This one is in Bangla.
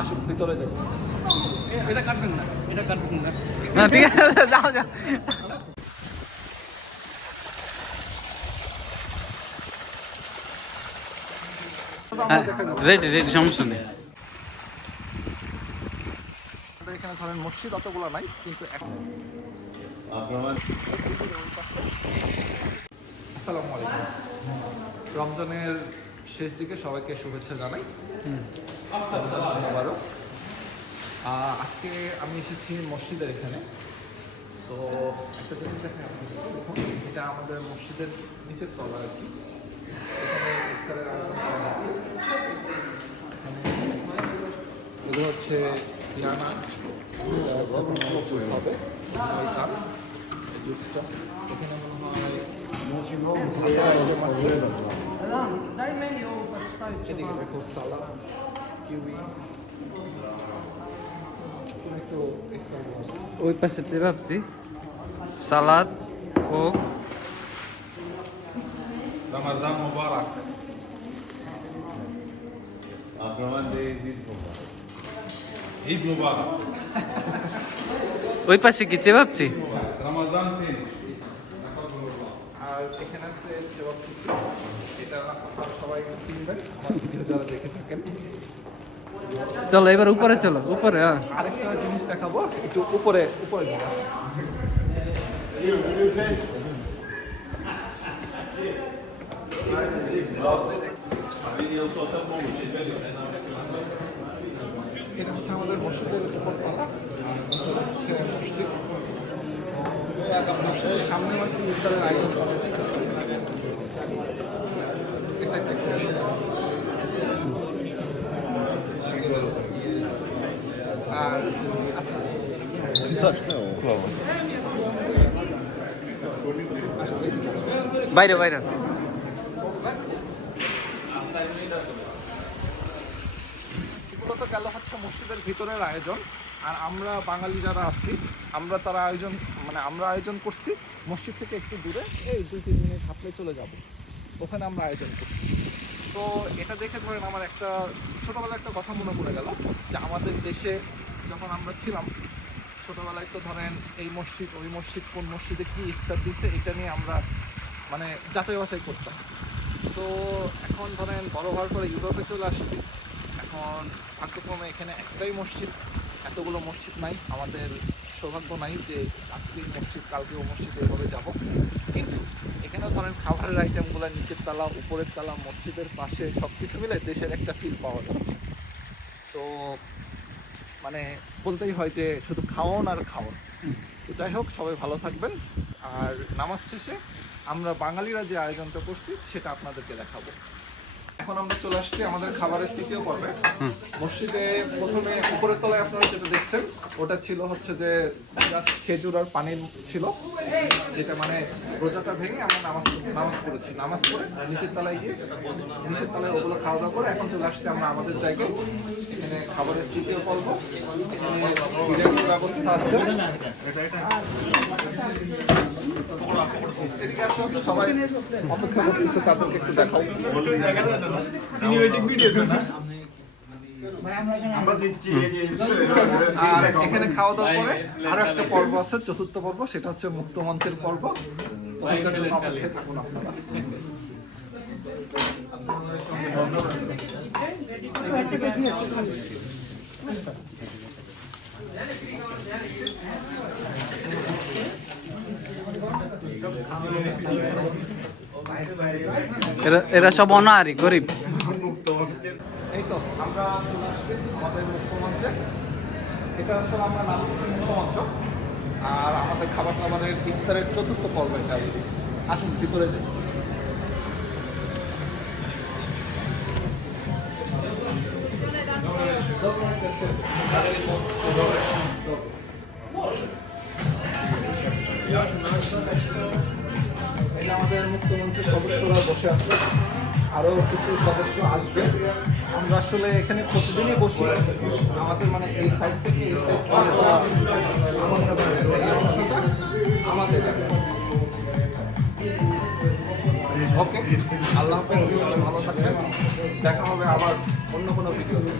আসুন ভিতরে যাবো। এটা কাটবেন না, এটা কাটবেন না। না ঠিক আছে, যাও যাও। রেডি রেডি, সমস্যা নেই। এখানে ধরেন মসজিদ অতগুলো নাই, কিন্তু আসসালামু আলাইকুম। রমজানের শেষ দিকে সবাইকে শুভেচ্ছা জানাই। আবারও আজকে আমি এসেছি মসজিদের এখানে। তো একটা জিনিস দেখেন, এটা আমাদের মসজিদের নিচের তলা আর কি। এখানে ইফতারের আয়োজন করা হয়েছে। এগুলো হচ্ছে ইয়ানা, জুস হবে এই জুসটা। এখানে মনে হয় Dai menu per stare এদিকে দেখো সালাদ, কিউই, একটু ইফতার বলবো। ওই পাশে ভাবছি সালাদ ও রমাদান মুবারক। ঈদ মুবারক। ওই পাশে কি ভাবছি। রমাদান আর এখানে আছে জবাব চিচি। এটা আপনারা সবাই চিনবেন, আমার ভিডিও যারা দেখে থাকেন। চলো এবার উপরে চলো, উপরে। আরেকটা জিনিস দেখাবো, একটু উপরে উপরে যাবো। এটা হচ্ছে আমাদের মসজিদের উপরতলা। এটা হচ্ছে মসজিদ। মসজিদের সামনে একটু ইফতারের আয়োজন করা হয়। আর বাইরে বাইরে। এগুলো তো গেল হচ্ছে মসজিদের ভিতরের আয়োজন। আর আমরা বাঙালি যারা আছি, আমরা তারা আয়োজন আমরা আয়োজন করছি মসজিদ থেকে একটু দূরে, এই 2-3 মিনিট হাঁটলে চলে যাব, ওখানে আমরা আয়োজন করছি। তো এটা দেখে ধরেন আমার একটা ছোটোবেলায় একটা কথা মনে পড়ে গেল, যে আমাদের দেশে যখন আমরা ছিলাম ছোটোবেলায়, তো ধরেন এই মসজিদ ওই মসজিদ, কোন মসজিদে কী ইফতার দিচ্ছে, এটা নিয়ে আমরা যাচাই বাছাই করতাম। তো এখন ধরেন বড় হওয়ার পরে ইউরোপে চলে আসছি। এখন ভাগ্যক্রমে এখানে একটাই মসজিদ, এতগুলো মসজিদ নাই। আমাদের সৌভাগ্য নাই যে আজকে মসজিদ কালকে ও মসজিদে এভাবে যাব। কিন্তু এখানে ধরেন খাবারের আইটেমগুলো নিচের তালা, উপরের তালা, মসজিদের পাশে সব কিছু মিলে দেশের একটা ফিল পাওয়া যাচ্ছে। তো বলতেই হয় যে শুধু খাওন আর খাওন। তো যাই হোক, সবাই ভালো থাকবেন। আর নামাজ শেষে আমরা বাঙালিরা যে আয়োজনটা করছি সেটা আপনাদেরকে দেখাবো। এখন আমরা চলে আসছি আমাদের খাবারের তৃতীয় পর্বে। মসজিদে প্রথমে উপরের তলায় আপনারা যেটা দেখছেন, ওটা ছিল হচ্ছে যে জাস্ট খেজুর আর পানি ছিল, যেটা রোজাটা ভেঙে আমরা নামাজ পড়েছি। নামাজ পড়ে নিচের তলায় গিয়ে নিচের তলায় ওগুলো খাওয়া দাওয়া করে এখন চলে আসছি আমরা আমাদের জায়গায়। এখানে খাবারের তৃতীয় পর্ব, এখানে বিরিয়ানির ব্যবস্থা আছে। এদিকে আসো, সবাই অপেক্ষা করতেছে, তাদেরকে একটু দেখাও। আর এখানে খাওয়া দাওয়ার পরে আরো একটা পর্ব আছে, চতুর্থ পর্ব, সেটা হচ্ছে মুক্ত মঞ্চের পর্ব। অপেক্ষায় থাকুন আপনারা। এরা সব অনাহারি গরিব। এই তো আমরা চলে আসছি আমাদের মুখ্যমঞ্চে। এটা আসলে আমরা নাম দিচ্ছি মুখ্যমঞ্চ। আর আমাদের খাবার দাবারের ইফতারের চতুর্থ পর্ব এটা। আসুন ভিতরে যাই। আমাদের মুখ্যমন্ত্রীর সদস্যরা বসে আছে, আরো কিছু সদস্য আসবে। আমরা আসলে এখানে প্রতিদিনই বসি। আমাদের এই সাইড থেকে এই অংশটা আমাদের। ওকে, আল্লাহ হাফেজ, ভালো থাকবেন। দেখা হবে আবার অন্য কোনো ভিডিওতে।